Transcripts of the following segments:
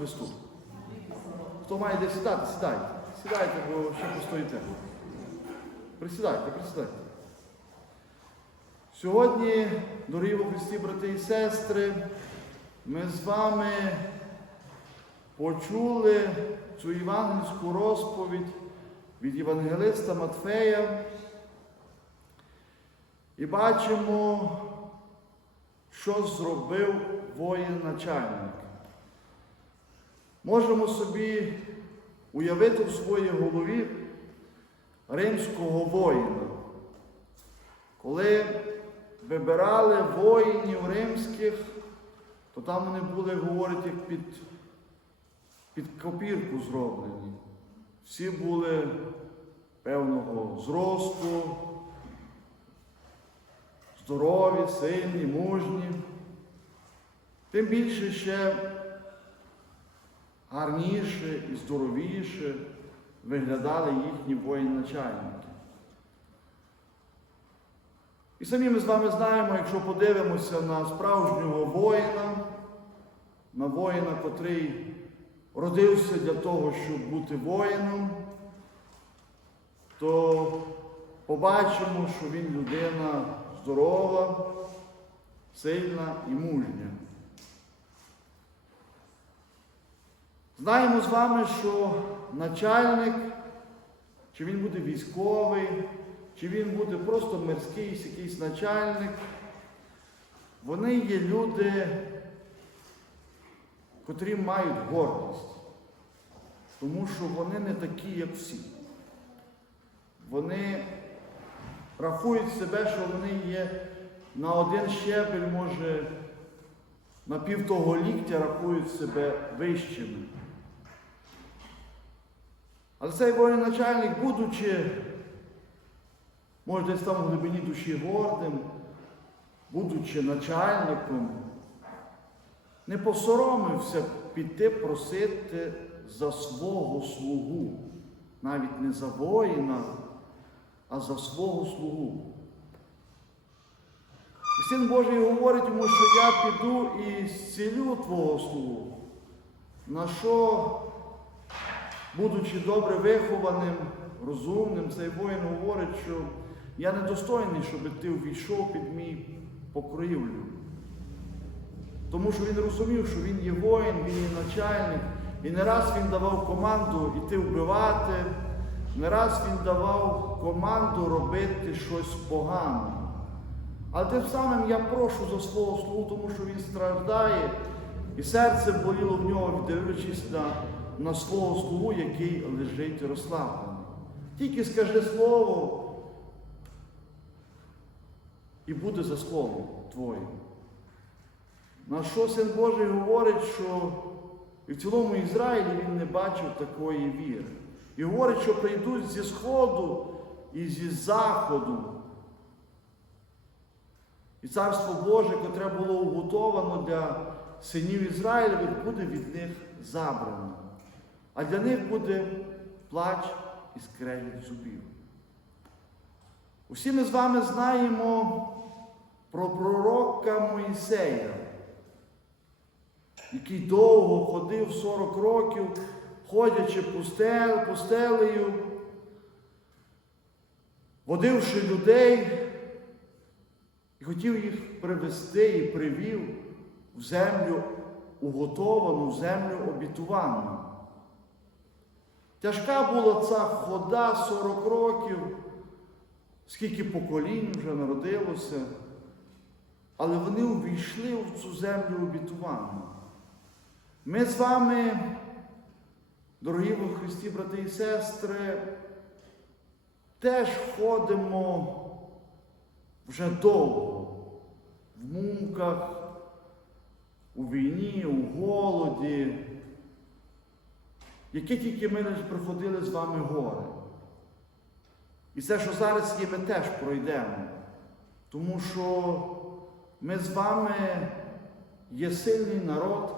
Христу. Хто має де сідати, сідайте. Сідайте, бо ще постоїте. Присідайте, присідайте. Сьогодні, дорогі во Христі, брати і сестри, ми з вами почули цю євангельську розповідь від Євангелиста Матфея і бачимо, що зробив воїн-начальник. Можемо собі уявити в своїй голові римського воїна. Коли вибирали воїнів римських, то там вони були, говорять, як під, під копірку зроблені. Всі були певного зросту, здорові, сильні, мужні. Тим більше ще гарніше і здоровіше виглядали їхні воїн-начальники. І самі ми з вами знаємо, якщо подивимося на справжнього воїна, на воїна, котрий родився для того, щоб бути воїном, то побачимо, що він людина здорова, сильна і мужня. Знаємо з вами, що начальник, чи він буде військовий, чи він буде просто мирський якийсь начальник, вони є люди, котрі мають гордість, тому що вони не такі, як всі. Вони рахують себе, що вони є на один щебель, може, на пів того ліктя рахують себе вищими. Але цей воєначальник, будучи, може, десь там в глибині душі гордим, будучи начальником, не посоромився піти просити за свого слугу, навіть не за воїна, а за свого слугу. Син Божий говорить йому, що я піду і зцілю твого слугу. На що, будучи добре вихованим, розумним, цей воїн говорить, що я недостойний, щоб ти увійшов під мій покровлю. Тому що він розумів, що він є воїн, він є начальник. І не раз він давав команду йти вбивати, не раз він давав команду робити щось погане. Але тим самим я прошу за свого слугу, тому що він страждає, і серце боліло в нього, дивлячись на, на свого слугу, який лежить розслаблений. Тільки скажи слово, і буде за слово Твоє. На що син Божий говорить, що і в цілому Ізраїлі він не бачив такої віри. І говорить, що прийдуть зі Сходу і зі Заходу. І царство Боже, котре було уготовано для синів Ізраїлевих, буде від них забрано. А для них буде плач і скрегіт зубів. Усі ми з вами знаємо про пророка Моїсея, який довго ходив 40 років, ходячи пустел, пустелею, водивши людей і хотів їх привести і привів в землю уготовану, в землю обітувану. Тяжка була ця хода 40 років, скільки поколінь вже народилося, але вони увійшли в цю землю обітувану. Ми з вами, дорогі во Христі, брати і сестри, теж ходимо вже довго. В муках, у війні, у голоді, яке тільки ми не проходили з вами горе. І це, що зараз є, ми теж пройдемо, тому що ми з вами є сильний народ,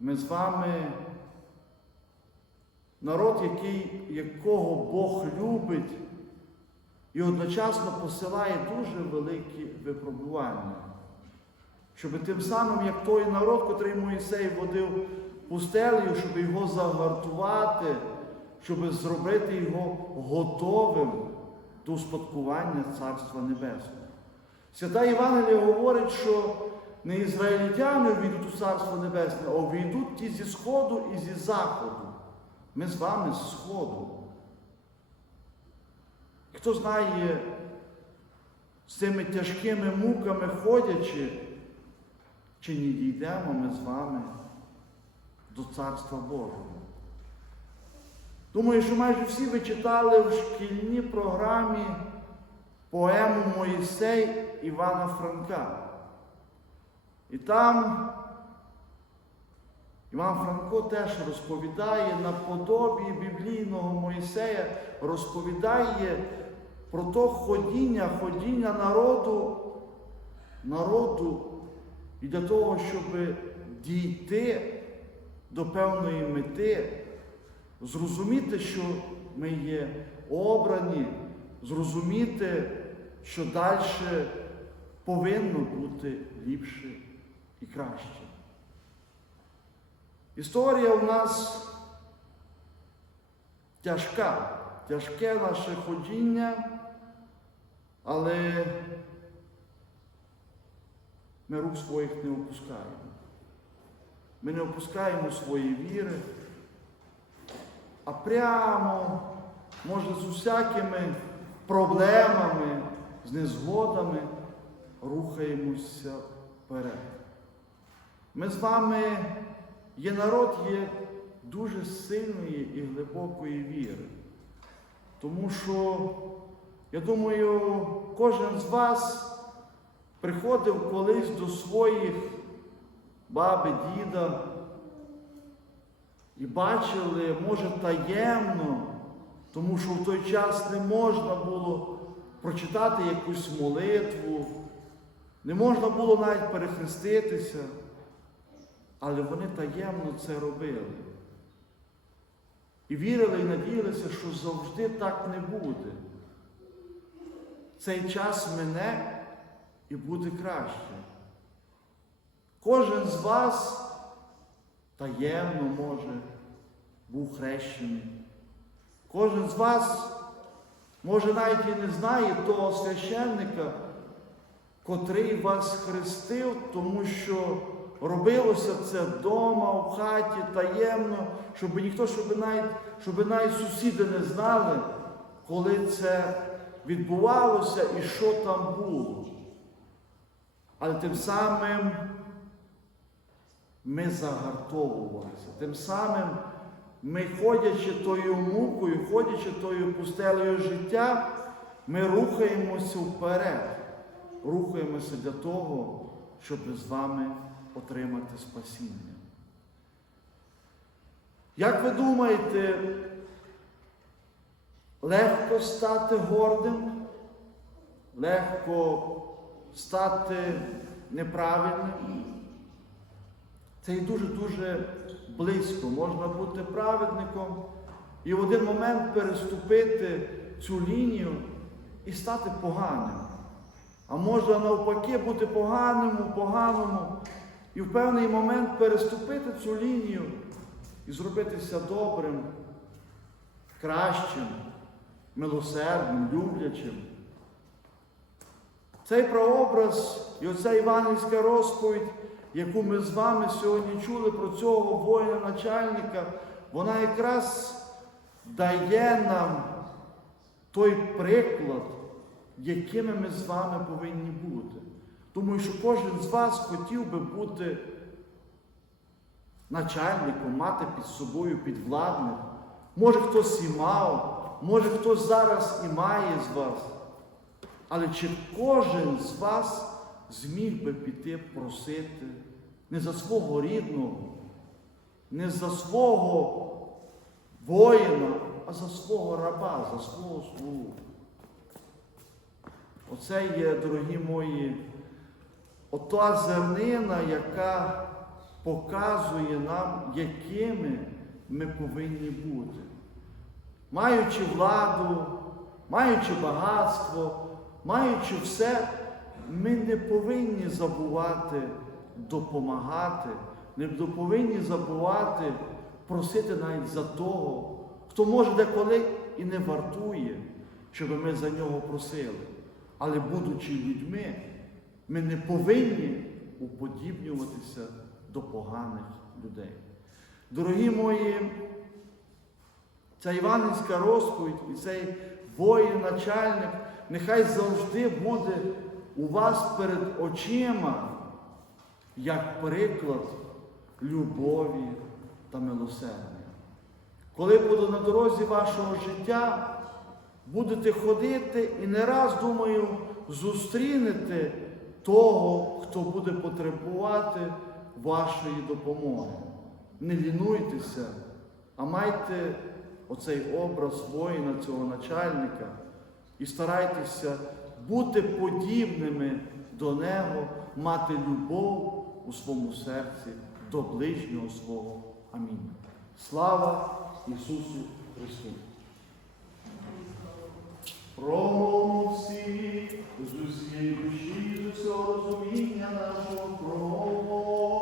ми з вами народ, який, якого Бог любить і одночасно посилає дуже великі випробування. Щоб тим самим, як той народ, котрий Моїсей водив пустелею, щоб його загартувати, щоб зробити його готовим до успадкування Царства Небесного. Свята Євангелія говорить, що не ізраїльтяни війдуть у Царство Небесне, а увійдуть ті зі Сходу і зі Заходу. Ми з вами з Сходу. Хто знає, з цими тяжкими муками ходячи, чи не дійдемо ми з вами до Царства Божого? Думаю, що майже всі ви читали в шкільній програмі поему Моїсей Івана Франка. І там Іван Франко теж розповідає наподобі біблійного Моїсея, розповідає про то ходіння, ходіння народу, народу і для того, щоб дійти до певної мети, зрозуміти, що ми є обрані, зрозуміти, що далі повинно бути ліпше і краще. Історія у нас тяжка, тяжке наше ходіння, але ми рук своїх не опускаємо. Ми не опускаємо свої віри, а прямо, може, з усякими проблемами, з незгодами рухаємося вперед. Ми з вами є народ, є дуже сильної і глибокої віри. Тому що, я думаю, кожен з вас приходив колись до своїх баби, діда і бачили, може, таємно, тому що в той час не можна було прочитати якусь молитву, не можна було навіть перехреститися, але вони таємно це робили. І вірили і надіялися, що завжди так не буде. Цей час мине і буде краще. Кожен з вас таємно може був хрещений. Кожен з вас, може, навіть і не знає того священника, котрий вас хрестив, тому що робилося це вдома, в хаті, таємно, щоб ніхто, щоб навіть, щоб навіть сусіди не знали, коли це відбувалося і що там було. Але тим самим ми загартовувалися. Тим самим ми, ходячи тою мукою, ходячи тою пустелею життя, ми рухаємося вперед. Рухаємося для того, щоб з вами отримати спасіння. Як ви думаєте, легко стати гордим? Легко стати неправильним? Це і дуже-дуже близько. Можна бути праведником і в один момент переступити цю лінію і стати поганим. А можна навпаки бути поганим, поганому, і в певний момент переступити цю лінію і зробитися добрим, кращим, милосердним, люблячим. Цей прообраз і оця євангельська розповідь, яку ми з вами сьогодні чули про цього воїна-начальника, вона якраз дає нам той приклад, якими ми з вами повинні бути. Думаю, що кожен з вас хотів би бути начальником, мати під собою підвладних. Може хтось і мав, може хтось зараз і має з вас. Але чи кожен з вас зміг би піти просити не за свого рідного, не за свого воїна, а за свого раба, за свого слугу? Оце є, дорогі мої, ота зернина, яка показує нам, якими ми повинні бути. Маючи владу, маючи багатство, маючи все, ми не повинні забувати допомагати, не повинні забувати просити навіть за того, хто може деколи і не вартує, щоб ми за нього просили. Але будучи людьми, ми не повинні уподібнюватися до поганих людей. Дорогі мої, ця іванівська розповідь і цей воїн-начальник нехай завжди буде у вас перед очима як приклад любові та милосердя. Коли буду на дорозі вашого життя, будете ходити і не раз, думаю, зустрінете того, хто буде потребувати вашої допомоги. Не лінуйтеся, а майте оцей образ воїна, цього начальника, і старайтеся бути подібними до нього, мати любов у своєму серці до ближнього свого. Амінь. Слава Ісусу Христу! Промовмо всі з усієї душі, з усього розуміння нашого промовмо.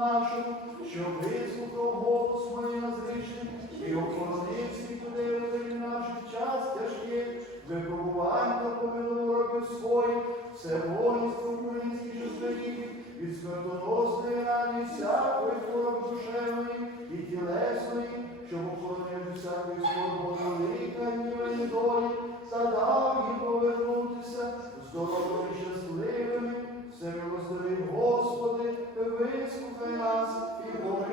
Нашому, щоб вислухав голос моєї назрічний і охоронив всіх у землі наших час тяжких, випробувань та помилував років своїх, все воїнство українське, що стоїть, від смертоносної рани всякої хвороби душевної і тілесної, щоб охоронив всякої скорботи лиха, гнівані долі, задав їм повернутися здоровими і Christus,